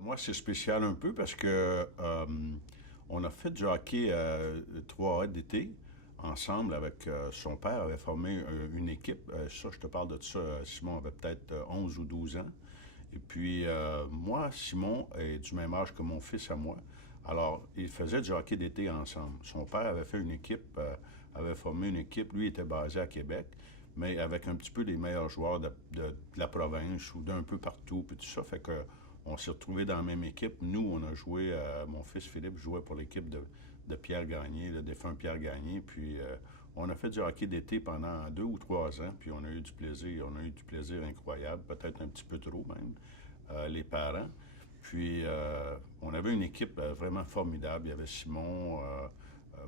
Moi, c'est spécial un peu parce que on a fait du hockey 3A d'été ensemble avec son père avait formé une équipe. Ça, je te parle de ça. Simon avait peut-être 11 ou 12 ans. Et puis, moi, Simon est du même âge que mon fils à moi. Alors, ils faisaient du hockey d'été ensemble. Son père avait fait une équipe, avait formé une équipe. Lui était basé à Québec, mais avec un petit peu les meilleurs joueurs de la province ou d'un peu partout, puis tout ça. Fait que on s'est retrouvés dans la même équipe. Nous, on a joué, mon fils Philippe jouait pour l'équipe de Pierre Gagné, le défunt Pierre Gagné. Puis, on a fait du hockey d'été pendant 2 ou 3 ans, puis on a eu du plaisir. On a eu du plaisir incroyable, peut-être un petit peu trop même, les parents. Puis, on avait une équipe vraiment formidable. Il y avait Simon,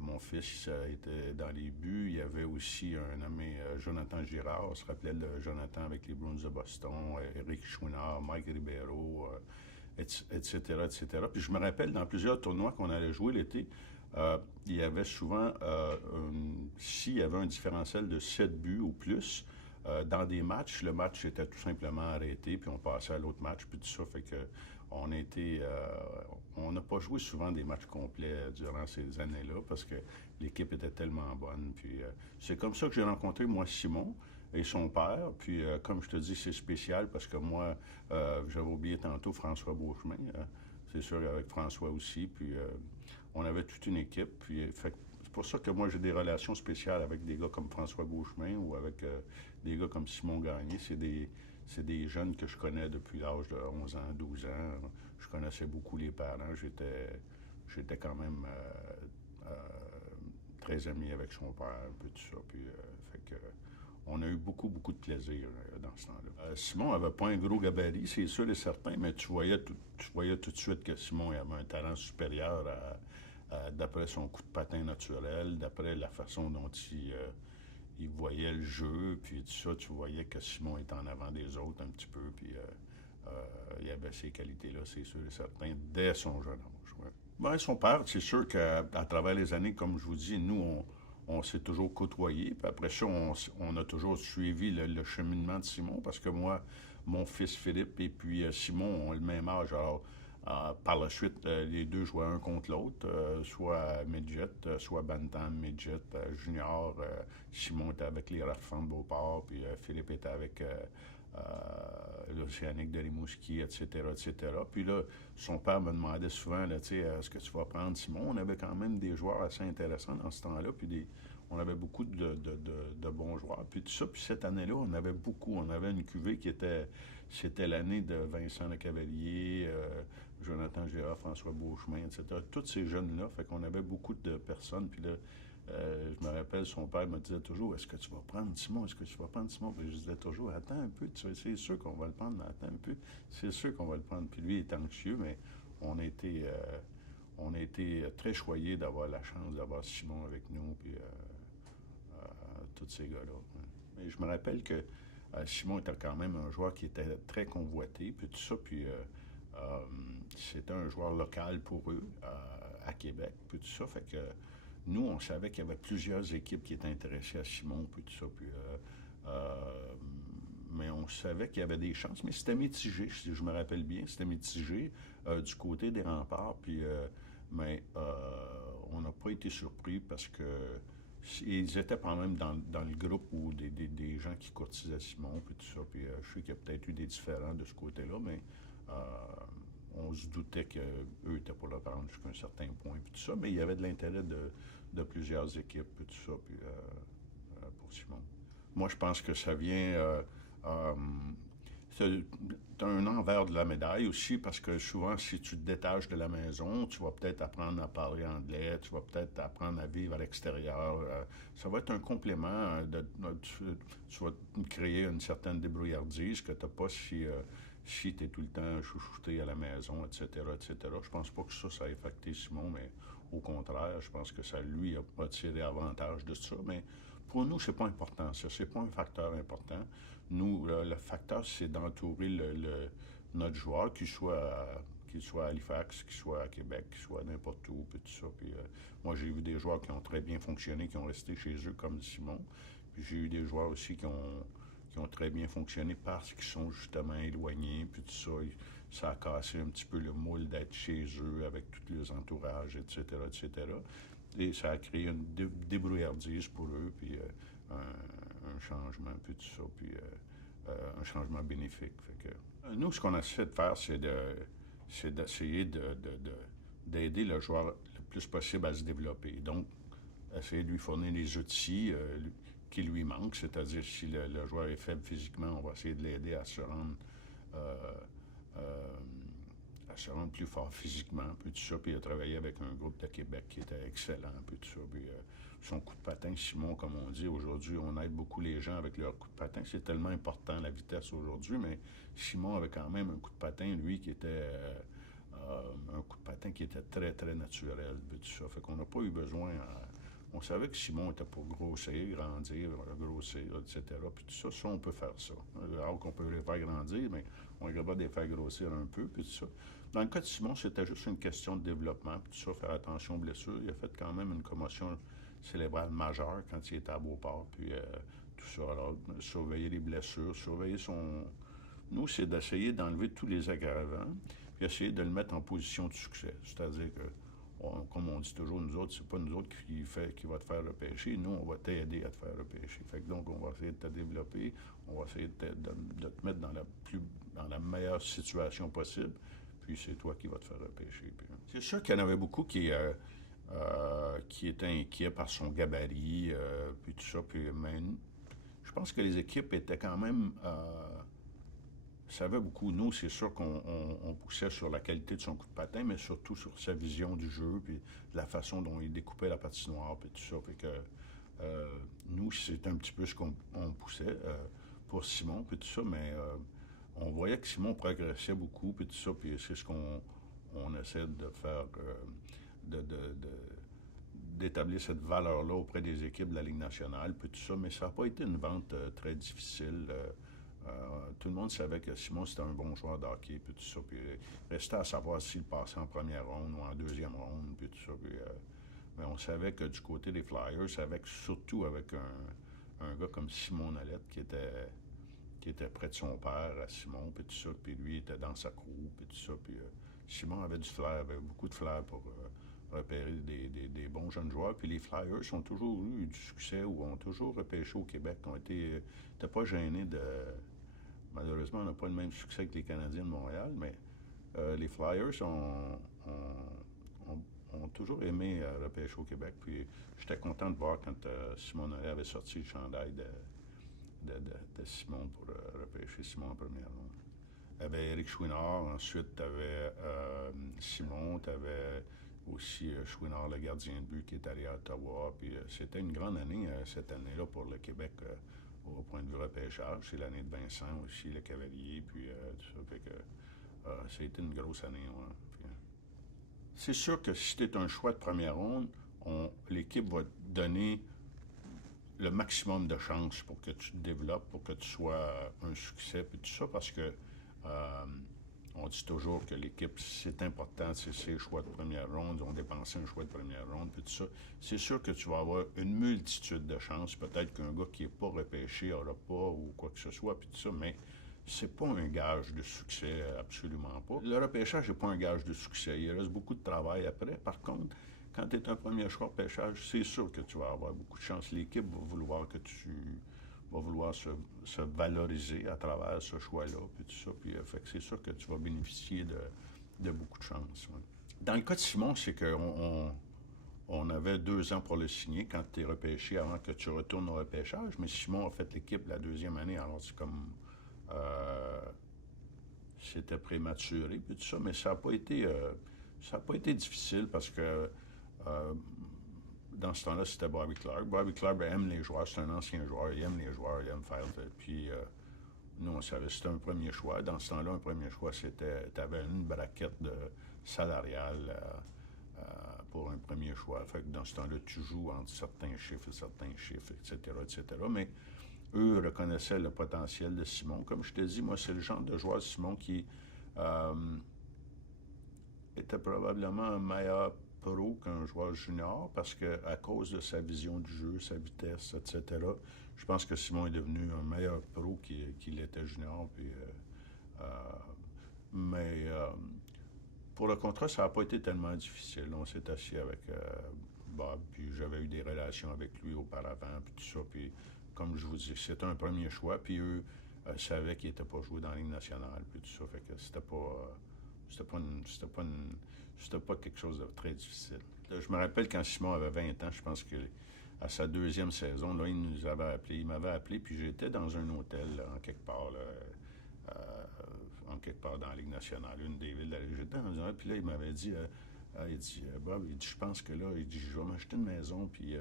mon fils était dans les buts. Il y avait aussi un nommé Jonathan Girard. On se rappelait de Jonathan avec les Bruins de Boston, Éric Chouinard, Mike Ribeiro, etc., etc. Puis je me rappelle dans plusieurs tournois qu'on allait jouer l'été, il y avait souvent, s'il y avait un différentiel de 7 buts ou plus, dans des matchs, le match était tout simplement arrêté, puis on passait à l'autre match, puis tout ça. Fait que on a été, on n'a pas joué souvent des matchs complets durant ces années-là parce que l'équipe était tellement bonne. Puis c'est comme ça que j'ai rencontré moi Simon et son père. Puis comme je te dis, c'est spécial parce que moi, j'avais oublié tantôt François Beauchemin. C'est sûr avec François aussi. Puis on avait toute une équipe. Puis c'est pour ça que moi j'ai des relations spéciales avec des gars comme François Beauchemin ou avec des gars comme Simon Gagné. C'est des jeunes que je connais depuis l'âge de 11 ans, 12 ans. Je connaissais beaucoup les parents. J'étais quand même très ami avec son père, un peu tout ça. Puis, fait que, on a eu beaucoup, beaucoup de plaisir dans ce temps-là. Simon avait pas un gros gabarit, c'est sûr et certain, mais tu voyais tout de suite que Simon avait un talent supérieur d'après son coup de patin naturel, d'après la façon dont il voyait le jeu, puis tout ça, tu voyais que Simon était en avant des autres un petit peu, puis il avait ces qualités-là, c'est sûr et certain, dès son jeune âge. Ouais. Ben, son père, c'est sûr qu'à travers les années, comme je vous dis, nous, on s'est toujours côtoyés. Puis après ça, on a toujours suivi le cheminement de Simon parce que moi, mon fils Philippe et puis Simon ont le même âge. Alors, par la suite, les deux jouaient un contre l'autre, soit midget, soit bantam, midget, junior. Simon était avec les Rafans de Beauport, puis Philippe était avec l'Océanique de Rimouski, etc., etc. Puis là, son père me demandait souvent, là, tu sais, est-ce que tu vas prendre Simon? On avait quand même des joueurs assez intéressants dans ce temps-là, puis on avait beaucoup de bons joueurs. Puis tout ça, puis cette année-là, on avait une cuvée c'était l'année de Vincent Lecavalier, Jonathan Gérard, François Beauchemin, etc. Tous ces jeunes-là, fait qu'on avait beaucoup de personnes, puis là, je me rappelle, son père me disait toujours, est-ce que tu vas prendre Simon? Est-ce que tu vas prendre Simon? Puis je disais toujours, attends un peu, c'est sûr qu'on va le prendre, mais attends un peu, c'est sûr qu'on va le prendre. Puis lui, il est anxieux, mais on a été, euh, on a été très choyés d'avoir la chance d'avoir Simon avec nous, puis tous ces gars-là. Ouais. Mais je me rappelle que Simon était quand même un joueur qui était très convoité, puis tout ça, puis c'était un joueur local pour eux à Québec, puis tout ça, fait que nous, on savait qu'il y avait plusieurs équipes qui étaient intéressées à Simon, puis tout ça, puis mais on savait qu'il y avait des chances, mais c'était mitigé, si je me rappelle bien, c'était mitigé du côté des remparts, puis mais on n'a pas été surpris parce que ils étaient quand même dans le groupe où des gens qui courtisaient Simon, puis tout ça. Puis je sais qu'il y a peut-être eu des différends de ce côté-là, mais euh, on se doutait qu'eux étaient pour le prendre jusqu'à un certain point, puis tout ça. Mais il y avait de l'intérêt de plusieurs équipes, puis tout ça, puis pour Simon. Moi, je pense que ça vient. Euh, c'est un envers de la médaille aussi parce que souvent, si tu te détaches de la maison, tu vas peut-être apprendre à parler anglais, tu vas peut-être apprendre à vivre à l'extérieur. Ça va être un complément. Tu vas créer une certaine débrouillardise que tu n'as pas si tu es tout le temps chouchouté à la maison, etc., etc. Je pense pas que ça a affecté Simon, mais au contraire, je pense que ça lui a tiré avantage de ça. Mais pour nous, c'est pas important, ça. C'est pas un facteur important. Nous, le facteur, c'est d'entourer notre joueur, qu'il soit à Halifax, qu'il soit à Québec, qu'il soit n'importe où, puis tout ça. Puis, moi, j'ai vu des joueurs qui ont très bien fonctionné, qui ont resté chez eux, comme Simon. Puis j'ai eu des joueurs aussi qui ont très bien fonctionné parce qu'ils sont justement éloignés, puis tout ça. Ça a cassé un petit peu le moule d'être chez eux avec tous les entourages, etc., etc. Et ça a créé une débrouillardise pour eux, puis un changement, puis tout ça, puis un changement bénéfique. Fait que, nous, ce qu'on essaie de faire, c'est d'essayer d'aider le joueur le plus possible à se développer. Donc, essayer de lui fournir les outils qui lui manquent, c'est-à-dire si le joueur est faible physiquement, on va essayer de l'aider euh, euh, à se rendre plus fort physiquement, puis tout ça, puis il a travaillé avec un groupe de Québec qui était excellent, puis tout ça, puis son coup de patin, Simon, comme on dit, aujourd'hui, on aide beaucoup les gens avec leur coup de patin, c'est tellement important, la vitesse aujourd'hui, mais Simon avait quand même un coup de patin, lui, qui était un coup de patin qui était très, très naturel, puis tout ça, fait qu'on n'a pas eu besoin on savait que Simon était pour grossir, grandir, grossir, etc. Puis tout ça, on peut faire ça. Alors qu'on peut les faire grandir, mais on est capable de les faire grossir un peu, puis tout ça. Dans le cas de Simon, c'était juste une question de développement, puis tout ça, faire attention aux blessures. Il a fait quand même une commotion cérébrale majeure quand il était à Beauport, puis tout ça. Alors, surveiller les blessures, surveiller son... Nous, c'est d'essayer d'enlever tous les aggravants, puis essayer de le mettre en position de succès. C'est-à-dire que comme on dit toujours, nous autres, c'est pas nous autres qui va te faire repêcher, nous, on va t'aider à te faire repêcher. Fait que donc, on va essayer de te développer, on va essayer de te mettre dans la meilleure situation possible, puis c'est toi qui vas te faire repêcher. Puis, c'est sûr qu'il y en avait beaucoup qui étaient inquiets par son gabarit, puis tout ça, puis mais je pense que les équipes étaient quand même... savait beaucoup. Nous, c'est sûr qu'on poussait sur la qualité de son coup de patin, mais surtout sur sa vision du jeu, puis la façon dont il découpait la patinoire, puis tout ça. Fait que nous, c'est un petit peu ce qu'on poussait pour Simon, puis tout ça, mais on voyait que Simon progressait beaucoup, puis tout ça, puis c'est ce qu'on essaie de faire, d'établir cette valeur-là auprès des équipes de la Ligue nationale, puis tout ça, mais ça n'a pas été une vente très difficile. Tout le monde savait que Simon, c'était un bon joueur de hockey, puis tout ça. Puis restait à savoir s'il passait en première ronde ou en deuxième ronde, puis tout ça. Puis, mais on savait que du côté des Flyers, surtout avec un gars comme Simon Nolette, qui était près de son père, à Simon, puis tout ça. Puis lui, était dans sa cour, puis tout ça. Puis Simon avait du flair, avait beaucoup de flair pour repérer des bons jeunes joueurs. Puis les Flyers ont toujours eu du succès ou ont toujours repêché au Québec. N'étaient pas gênés de... Malheureusement, on n'a pas le même succès que les Canadiens de Montréal, mais les Flyers ont toujours aimé repêcher au Québec. Puis j'étais content de voir quand Simon Nollet avait sorti le chandail de Simon pour repêcher Simon en première ronde. Tu avais Éric Chouinard, ensuite tu avais Simon, tu avais aussi Chouinard, le gardien de but, qui est allé à Ottawa. Puis c'était une grande année, cette année-là, pour le Québec. Au point de vue repêchage. C'est l'année de Vincent aussi, le Cavalier, puis tout ça. Fait que ça a été une grosse année. Ouais. Puis, c'est sûr que si tu es un choix de première ronde, l'équipe va te donner le maximum de chances pour que tu te développes, pour que tu sois un succès, puis tout ça, parce que on dit toujours que l'équipe, c'est important, c'est ses choix de première ronde, ils ont dépensé un choix de première ronde, puis tout ça. C'est sûr que tu vas avoir une multitude de chances. Peut-être qu'un gars qui n'est pas repêché n'aura pas, ou quoi que ce soit, puis tout ça, mais c'est pas un gage de succès, absolument pas. Le repêchage n'est pas un gage de succès. Il reste beaucoup de travail après. Par contre, quand tu es un premier choix de repêchage, c'est sûr que tu vas avoir beaucoup de chances. L'équipe va vouloir se valoriser à travers ce choix-là, puis tout ça. Puis fait que c'est sûr que tu vas bénéficier de beaucoup de chance. Ouais. Dans le cas de Simon, c'est qu'on avait 2 ans pour le signer quand tu es repêché avant que tu retournes au repêchage, mais Simon a fait l'équipe la 2e année, alors c'est comme... c'était prématuré, puis tout ça, mais ça n'a pas été difficile parce que dans ce temps-là, c'était Bobby Clark. Bobby Clark aime les joueurs, c'est un ancien joueur, il aime les joueurs, il aime faire. Puis nous, on savait que c'était un premier choix. Dans ce temps-là, un premier choix, c'était, tu avais une braquette salariale pour un premier choix. Fait que dans ce temps-là, tu joues entre certains chiffres, etc., etc. Mais eux reconnaissaient le potentiel de Simon. Comme je te dis, moi, c'est le genre de joueur, Simon, qui était probablement un meilleur pro qu'un joueur junior parce que à cause de sa vision du jeu, sa vitesse, etc., je pense que Simon est devenu un meilleur pro qu'il était junior. Puis, mais pour le contrat, ça n'a pas été tellement difficile. On s'est assis avec Bob, puis j'avais eu des relations avec lui auparavant, puis tout ça. Puis, comme je vous dis, c'était un premier choix, puis eux savaient qu'il n'était pas joué dans la Ligue nationale, puis tout ça. Fait que c'était pas quelque chose de très difficile. Là, je me rappelle quand Simon avait 20 ans, je pense que à sa deuxième saison, là, il m'avait appelé, puis j'étais dans un hôtel, là, en quelque part, là, en quelque part dans la Ligue nationale, une des villes de la Ligue. J'étais dans un hôtel, puis là, il m'avait dit, Bob, il dit, je pense que là, il dit, je vais m'acheter une maison, puis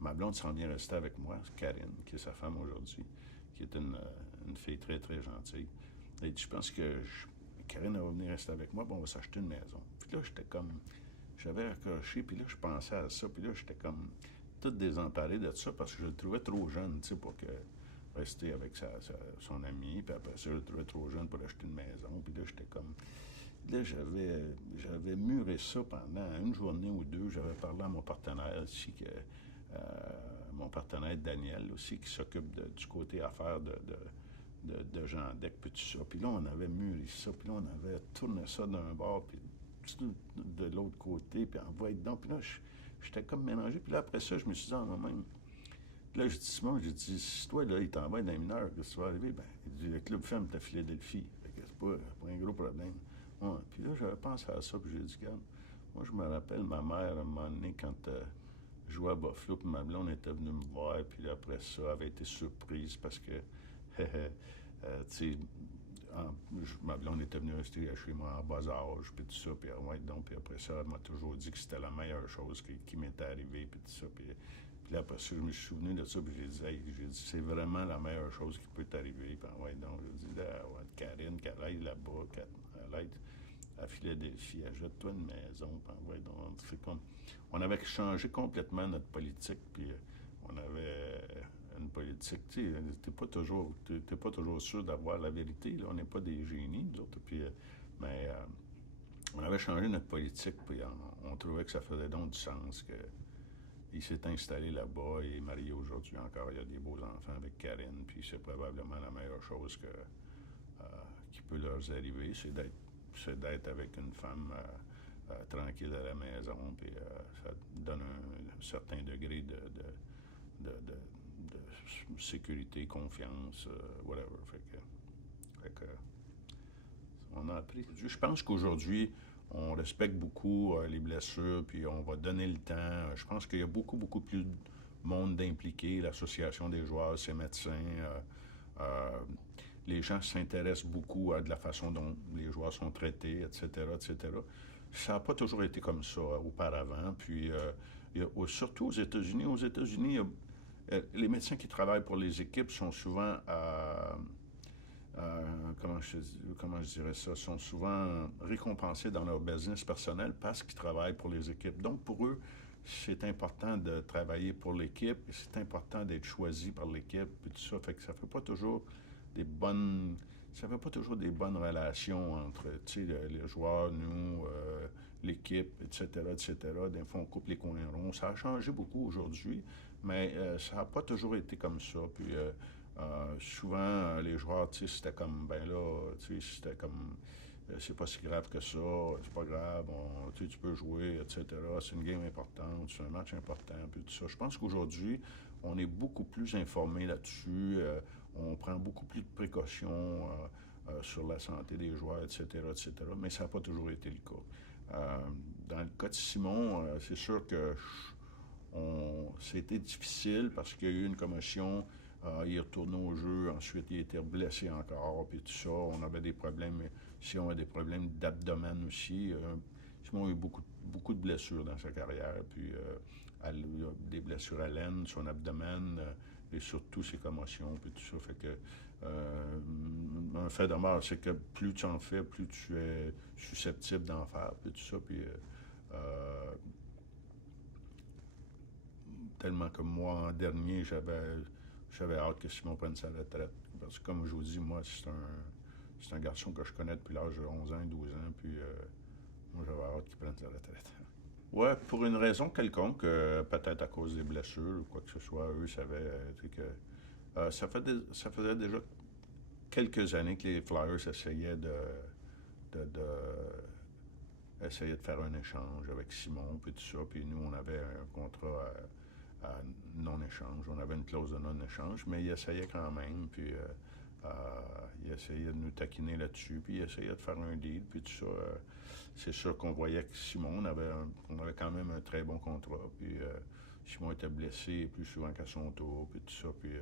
ma blonde s'en vient rester avec moi, Karine, qui est sa femme aujourd'hui, qui est une fille très, très gentille. Il dit, je pense que Karine va venir rester avec moi, puis on va s'acheter une maison. Puis là, j'étais comme, j'avais accroché, puis là, je pensais à ça, puis là, j'étais comme tout désemparé de ça, parce que je le trouvais trop jeune, tu sais, pour que rester avec son ami, puis après ça, je le trouvais trop jeune pour acheter une maison, puis là, j'étais comme... Là, j'avais muré ça pendant une journée ou deux. J'avais parlé à mon partenaire ici, mon partenaire Daniel aussi, qui s'occupe du côté affaires de Jean Deck, puis tout ça. Puis là, on avait mûri ça, puis là, on avait tourné ça d'un bord, puis de l'autre côté, puis envoyé dedans. Puis là, j'étais comme mélangé. Puis là, après ça, je me suis dit en moi-même, puis là, je dis, Simon, j'ai dit, si toi, là, il t'envoie dans les mineurs, qu'est-ce qui va arriver? Ben, il dit, le club ferme à Philadelphie. Fait que c'est pas un gros problème. Ouais. Puis là, j'avais pensé à ça, puis j'ai dit, regarde, moi, je me rappelle ma mère, à un moment donné, quand je jouais à Buffalo, puis ma blonde était venue me voir, puis là, après ça, elle avait été surprise parce que, tu sais, ma blonde était venue rester chez moi en bas âge, puis tout ça, puis après ça, elle m'a toujours dit que c'était la meilleure chose qui m'était arrivée, puis tout ça, puis là, après ça, je me suis souvenu de ça, puis j'ai dit, hey, c'est vraiment la meilleure chose qui peut t'arriver, puis donc, je dis, là, ouais, Karine, qu'elle aille là-bas, qu'elle aille à Philadelphie, achète-toi une maison, puis donc, c'est comme, on avait changé complètement notre politique, puis on avait une politique, tu sais, t'es pas toujours sûr d'avoir la vérité, là, on n'est pas des génies, nous autres, puis, mais on avait changé notre politique, puis on trouvait que ça faisait donc du sens, que il s'est installé là-bas et est marié aujourd'hui encore. Il a des beaux enfants avec Karine, puis c'est probablement la meilleure chose qui peut leur arriver, c'est d'être avec une femme tranquille à la maison, puis ça donne un certain degré de sécurité, confiance, whatever. Fait que on a appris. Je pense qu'aujourd'hui, on respecte beaucoup les blessures, puis on va donner le temps. Je pense qu'il y a beaucoup, beaucoup plus de monde d'impliqué, l'association des joueurs, ses médecins. Les gens s'intéressent beaucoup à de la façon dont les joueurs sont traités, etc., etc. Ça n'a pas toujours été comme ça auparavant. Puis, surtout aux États-Unis. Aux États-Unis, les médecins qui travaillent pour les équipes sont souvent comment je dirais ça, sont souvent récompensés dans leur business personnel parce qu'ils travaillent pour les équipes. Donc, pour eux, c'est important de travailler pour l'équipe et c'est important d'être choisi par l'équipe et tout ça. Fait que ça fait pas toujours des bonnes... Ça fait pas toujours des bonnes relations entre, tu sais, les joueurs, nous, l'équipe, etc., etc. Des fois, on coupe les coins ronds. Ça a changé beaucoup aujourd'hui, mais ça n'a pas toujours été comme ça. Puis, souvent, les joueurs, tu sais, c'était comme, ben là, tu sais, c'était comme, c'est pas si grave que ça, c'est pas grave, tu peux jouer, etc. C'est une game importante, c'est un match important, puis tout ça. Je pense qu'aujourd'hui, on est beaucoup plus informé là-dessus, on prend beaucoup plus de précautions sur la santé des joueurs, etc., etc., mais ça n'a pas toujours été le cas. Dans le cas de Simon, c'est sûr que c'était difficile parce qu'il y a eu une commotion. Il est retourné au jeu, ensuite il a été blessé encore, puis tout ça. On avait des problèmes, si on a des problèmes d'abdomen aussi. Simon a eu beaucoup de blessures dans sa carrière, puis il a des blessures à l'aine, son abdomen, et surtout ses commotions, puis tout ça. Fait que un fait de mort, c'est que plus tu en fais, plus tu es susceptible d'en faire, puis tout ça. Puis tellement que moi, en dernier, j'avais hâte que Simon prenne sa retraite. Parce que, comme je vous dis, moi, c'est un garçon que je connais depuis l'âge de 11 ans, 12 ans, puis moi, j'avais hâte qu'il prenne sa retraite. Ouais, pour une raison quelconque, peut-être à cause des blessures ou quoi que ce soit, eux savaient tu sais, que ça faisait déjà quelques années que les Flyers essayaient de faire un échange avec Simon, puis tout ça, puis nous, on avait un contrat à non-échange, on avait une clause de non-échange, mais ils essayaient quand même, puis ils essayaient de nous taquiner là-dessus, puis ils essayaient de faire un deal, puis tout ça. C'est sûr qu'on voyait que Simon, on avait quand même un très bon contrat, puis Simon était blessé plus souvent qu'à son tour, puis tout ça, puis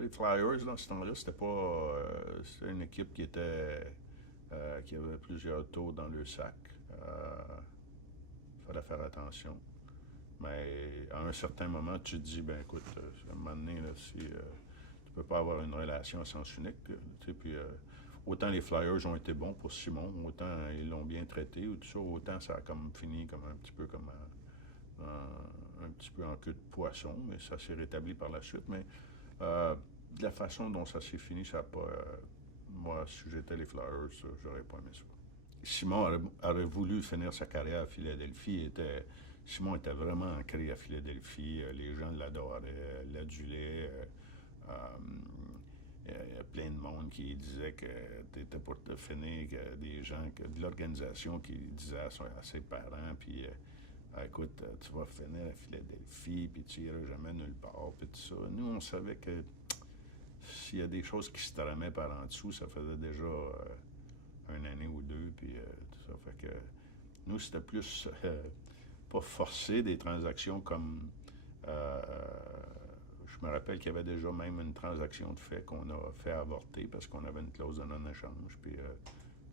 les Flyers, dans ce temps-là, c'était une équipe qui avait plusieurs tours dans le sac. Il fallait faire attention. Mais à un certain moment, tu te dis, ben écoute, à un moment donné, là, si tu peux pas avoir une relation à sens unique, tu sais, puis autant les Flyers ont été bons pour Simon, autant ils l'ont bien traité, ou tout ça, autant ça a comme fini comme un petit peu comme un petit peu en queue de poisson, mais ça s'est rétabli par la suite. Mais euh, de la façon dont ça s'est fini, ça n'a pas. Moi, si j'étais les Flyers, j'aurais pas aimé ça. Simon aurait voulu finir sa carrière à Philadelphie. Simon était vraiment ancré à Philadelphie. Les gens l'adoraient, l'adulaient. Il y a plein de monde qui disait que tu étais pour te finir, des gens de l'organisation qui disaient à ses parents, puis écoute, tu vas finir à Philadelphie, puis tu iras jamais nulle part, puis tout ça. Nous, on savait que s'il y a des choses qui se tramaient par en dessous, ça faisait déjà une année ou deux, puis tout ça. Fait que nous, c'était plus pas forcer des transactions comme. Euh, je me rappelle qu'il y avait déjà même une transaction de fait qu'on a fait avorter parce qu'on avait une clause de non-échange, puis,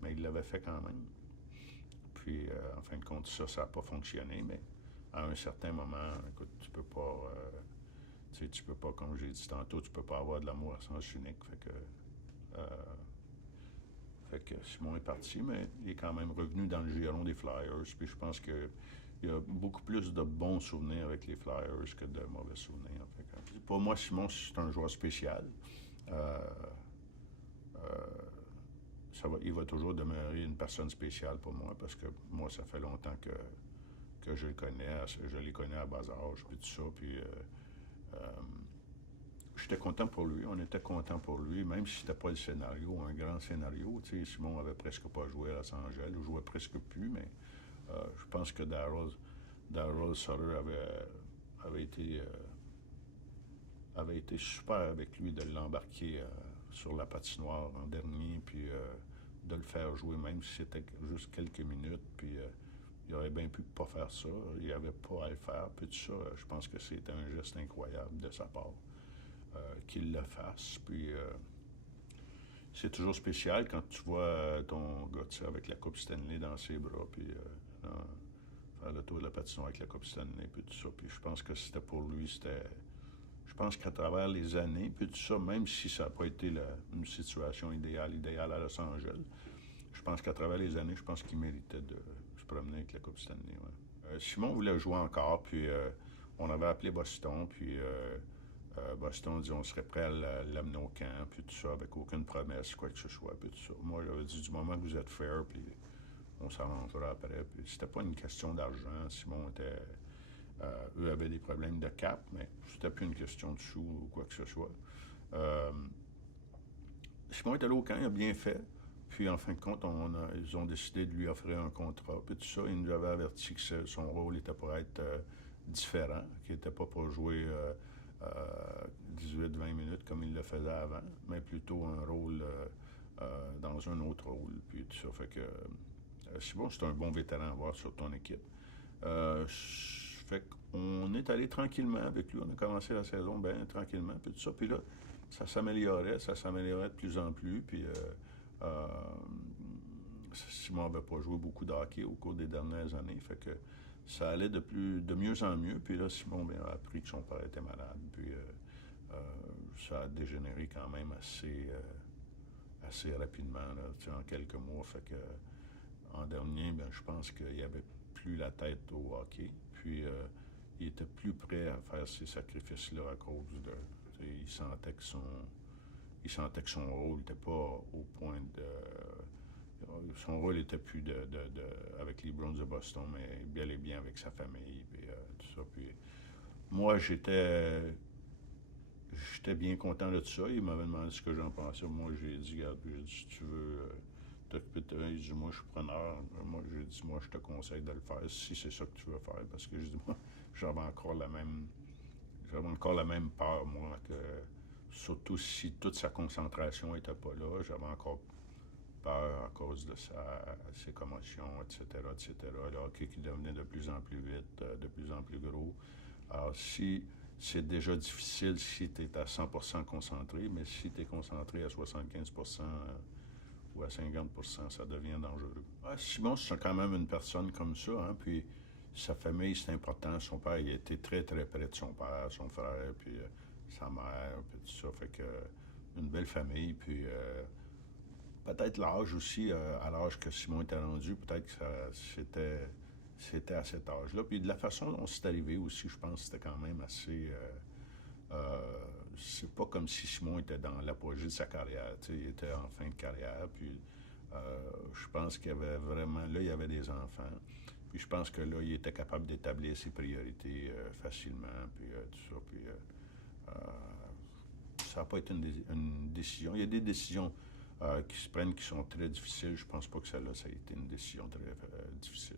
mais il l'avait fait quand même. Puis, en fin de compte, ça n'a pas fonctionné, mais à un certain moment, écoute, tu peux pas. Tu sais, tu peux pas, comme j'ai dit tantôt, tu peux pas avoir de l'amour à sens unique. Euh, fait que Simon est parti, mais il est quand même revenu dans le giron des Flyers. Puis je pense qu'il y a beaucoup plus de bons souvenirs avec les Flyers que de mauvais souvenirs. Fait que, pour moi, Simon, c'est un joueur spécial. Euh, euh, il va toujours demeurer une personne spéciale pour moi parce que moi, ça fait longtemps que je le connais. Je les connais à bas âge, puis tout ça. Puis euh, j'étais content pour lui, on était content pour lui, même si c'était pas le scénario, un grand scénario. Tu sais, Simon avait presque pas joué à Los Angeles, il jouait presque plus, mais je pense que Darryl Sutter avait été super avec lui de l'embarquer sur la patinoire en dernier, puis de le faire jouer, même si c'était juste quelques minutes, puis il aurait bien pu pas faire ça, il avait pas à le faire, puis tout ça, je pense que c'était un geste incroyable de sa part. Qu'il le fasse. Puis c'est toujours spécial quand tu vois ton gars avec la Coupe Stanley dans ses bras, puis faire le tour de la patinoire avec la Coupe Stanley, puis tout ça. Puis je pense que c'était pour lui, c'était. Je pense qu'à travers les années, puis tout ça, même si ça n'a pas été une situation idéale à Los Angeles, je pense qu'à travers les années, je pense qu'il méritait de se promener avec la Coupe Stanley. Ouais. Simon voulait jouer encore, puis on avait appelé Boston, puis Boston dit on serait prêt à l'amener au camp, puis tout ça, avec aucune promesse, quoi que ce soit, puis tout ça. Moi, j'avais dit du moment que vous êtes fair, puis on s'arrangera après. Puis c'était pas une question d'argent. Simon était. Eux avaient des problèmes de cap, mais c'était plus une question de sous ou quoi que ce soit. Euh, Simon est allé au camp, il a bien fait. Puis en fin de compte, ils ont décidé de lui offrir un contrat. Puis tout ça, ils nous avaient averti que son rôle était pour être différent, qu'il n'était pas pour jouer 18-20 minutes comme il le faisait avant, mais plutôt un rôle dans un autre rôle. Puis tout ça fait que Simon, c'est un bon vétéran à avoir sur ton équipe. Fait qu'on est allé tranquillement avec lui. On a commencé la saison bien tranquillement, puis tout ça. Puis là, ça s'améliorait de plus en plus. Puis euh, Simon n'avait pas joué beaucoup de hockey au cours des dernières années. Fait que ça allait de mieux en mieux. Puis là, Simon a appris que son père était malade. Puis euh, ça a dégénéré quand même assez rapidement, là, en quelques mois. Fait que en dernier, ben, je pense qu'il avait plus la tête au hockey. Puis il était plus prêt à faire ces sacrifices-là à cause de. Il sentait que son rôle n'était pas au point de. Son rôle était plus avec avec les Browns de Boston, mais bel et bien avec sa famille, puis tout ça. Puis moi, j'étais bien content de tout ça. Il m'avait demandé ce que j'en pensais. Moi, j'ai dit, regarde, j'ai dit, si tu veux t'occuper de toi, il dit, moi, je suis preneur. Moi, j'ai dit, moi, je te conseille de le faire si c'est ça que tu veux faire. Parce que je dis, moi, j'avais encore la même, j'avais encore la même peur, moi, que surtout si toute sa concentration n'était pas là, j'avais encore peur à cause de ses commotions, etc., etc. Le hockey qui devenait de plus en plus vite, de plus en plus gros. Alors, si c'est déjà difficile si tu es à 100% concentré, mais si tu es concentré à 75% ou à 50%, ça devient dangereux. Ah, Simon, c'est quand même une personne comme ça, hein, puis sa famille, c'est important. Son père, il était très, très près de son père, son frère, puis sa mère, puis tout ça. Fait que une belle famille, puis peut-être l'âge aussi, à l'âge que Simon était rendu, peut-être que c'était à cet âge-là. Puis de la façon dont c'est arrivé aussi, je pense que c'était quand même assez. C'est pas comme si Simon était dans l'apogée de sa carrière. Tu sais, il était en fin de carrière. Puis je pense qu'il y avait vraiment. Là, il y avait des enfants. Puis je pense que là, il était capable d'établir ses priorités facilement. Puis tout ça. Puis ça n'a pas été une décision. Il y a des décisions qui se prennent qui sont très difficiles. Je pense pas que celle-là, ça a été une décision très difficile.